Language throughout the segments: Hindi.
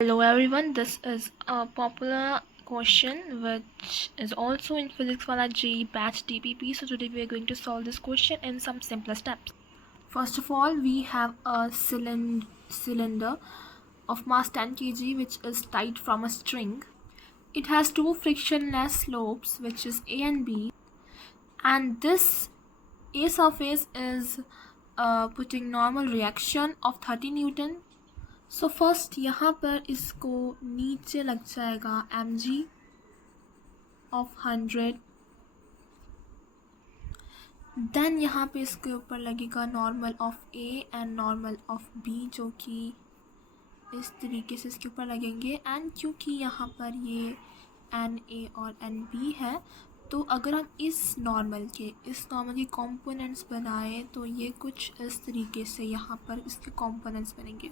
Hello everyone, this is a popular question which is also in physics wala JEE batch DPP. So today we are going to solve this question in some simpler steps. First of all, we have a cylinder of mass 10 kg which is tied from a string. It has two frictionless slopes which is A and B, and this A surface is putting normal reaction of 30 Newton. So first यहाँ पर इसको नीचे लग जाएगा mg ऑफ 100, देन यहाँ पे इसके ऊपर लगेगा normal of a and normal of b, जो कि इस तरीके से इसके ऊपर लगेंगे। एंड क्योंकि यहाँ पर ये na और nb है, तो अगर हम इस नॉर्मल के कंपोनेंट्स बनाएं तो ये कुछ इस तरीके से यहाँ पर इसके कंपोनेंट्स बनेंगे।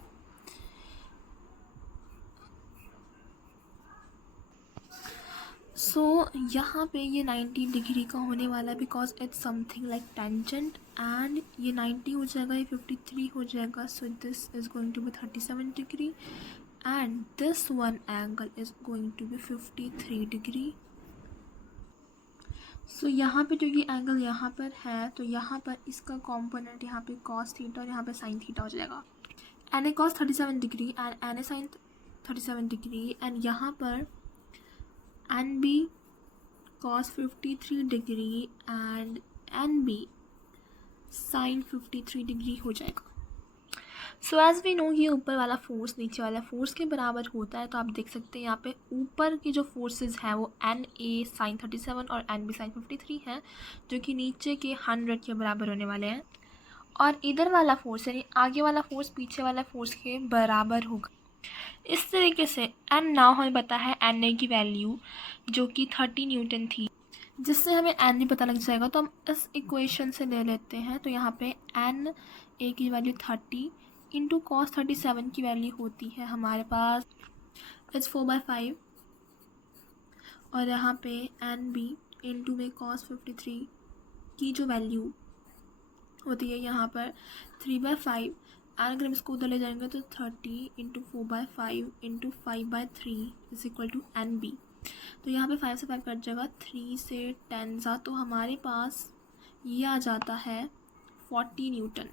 सो यहाँ पे ये 90 डिग्री का होने वाला है because it's something like tangent, and ये 90 हो जाएगा, ये 53 हो जाएगा। So this is going to be 37 degree and this one angle is going to be 53 degree. So यहाँ पे जो ये एंगल यहाँ पर है, तो यहाँ पर इसका कॉम्पोनेंट यहाँ पे कॉस थीटा और यहाँ पे साइन थीटा हो जाएगा। N A cos 37 degree and N A sine 37 degree, and यहाँ पर N B cos 53 degree and N B sine 53 degree हो जाएगा। सो एज वी नो ये ऊपर वाला फोर्स नीचे वाला फोर्स के बराबर होता है, तो आप देख सकते हैं यहाँ पे ऊपर की जो फोर्सेस हैं वो एन ए साइन 37 और एन बी साइन 53 हैं, जो कि नीचे के 100 के बराबर होने वाले हैं। और इधर वाला फोर्स यानी आगे वाला फोर्स पीछे वाला फोर्स के बराबर होगा। इस तरीके से एन नाउ हमें पता है एन ए की वैल्यू जो कि 30 न्यूटन थी, जिससे हमें एन भी पता लग जाएगा। तो हम इस इक्वेशन से ले लेते हैं। तो यहाँ पे एन ए की वैल्यू 30 इंटू कॉस 37 की वैल्यू होती है हमारे पास इट्स 4/5, और यहाँ पे एन बी इंटू में कॉस 53 की जो वैल्यू होती है यहाँ पर 3/5, एंड अगर हम इसको उधर ले जाएंगे तो 30 into 4/5 into 5/3 is equal to N B. तो यहाँ पे 5 से 5 कट जाएगा, 3 से 10 जा, तो हमारे पास ये आ जाता है 40 न्यूटन।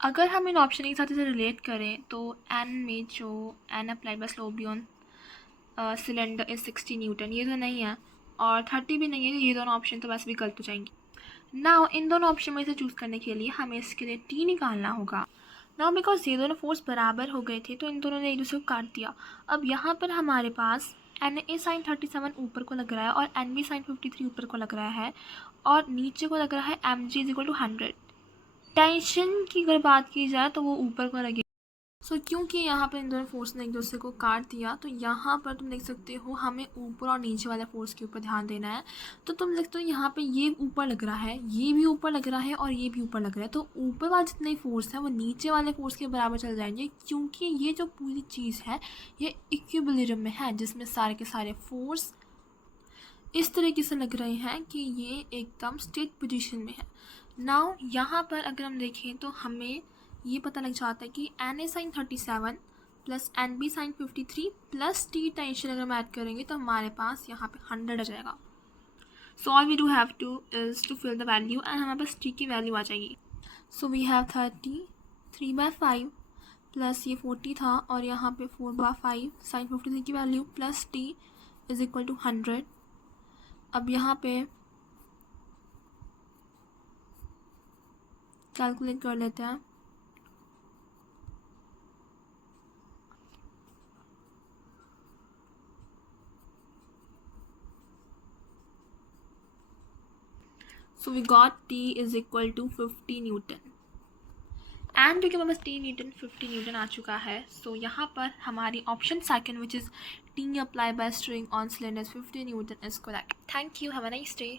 अगर हम इन ऑप्शन के साथ इसे रिलेट करें तो एन में जो N applied by slope beyond cylinder is 60 newton, ये तो नहीं है, और 30 भी नहीं है, ये दोनों ऑप्शन तो वैसे भी गलत हो जाएंगे। नाउ इन दोनों ऑप्शन में से चूज़ करने के लिए हमें इसके लिए टी निकालना होगा। नाउ बिकॉज ये दोनों फोर्स बराबर हो गए थे तो इन दोनों ने एक दूसरे को काट दिया। अब यहाँ पर हमारे पास एन ए साइन 37 ऊपर को लग रहा है और एन बी साइन 53 ऊपर को लग रहा है, और नीचे को लग रहा है M G is equal to 100। Tension की अगर बात की जाए तो वो ऊपर को लगेगा। सो क्योंकि यहाँ पर इन दोनों फोर्स ने एक दूसरे को काट दिया, तो यहाँ पर तुम देख सकते हो हमें ऊपर और नीचे वाला फोर्स के ऊपर ध्यान देना है। तो तुम देखते हो यहाँ पे ये ऊपर लग रहा है, ये भी ऊपर लग रहा है और ये भी ऊपर लग रहा है, तो ऊपर वाले जितने फोर्स है वो नीचे वाले फोर्स के बराबर चल जाएंगे, क्योंकि ये जो पूरी चीज़ है ये इक्विलिब्रियम में है, जिसमें सारे के सारे फोर्स इस तरीके से लग रहे हैं कि ये एकदम स्टेट पोजीशन में है। नाउ यहाँ पर अगर हम देखें तो हमें ये पता लग जाता है कि N A sine 37 plus N B sine 53 plus T tension अगर हम ऐड करेंगे तो हमारे पास यहाँ पे 100 आ जाएगा। So all we do have to is to fill the value and हमारे पास टी की वैल्यू आ जाएगी। सो वी हैव 30 3/5 प्लस ये 40 था और यहाँ पे 4/5 साइन 53 की value plus T is equal to 100। अब यहाँ पे कैलकुलेट कर लेते हैं। So we got T is equal to 50 Newton, and क्योंकि हमारे पास T न्यूटन 50 न्यूटन आ चुका है, सो यहाँ पर हमारी option second which is T apply bye string on cylinder 50 Newton is correct. Thank you, have a nice day.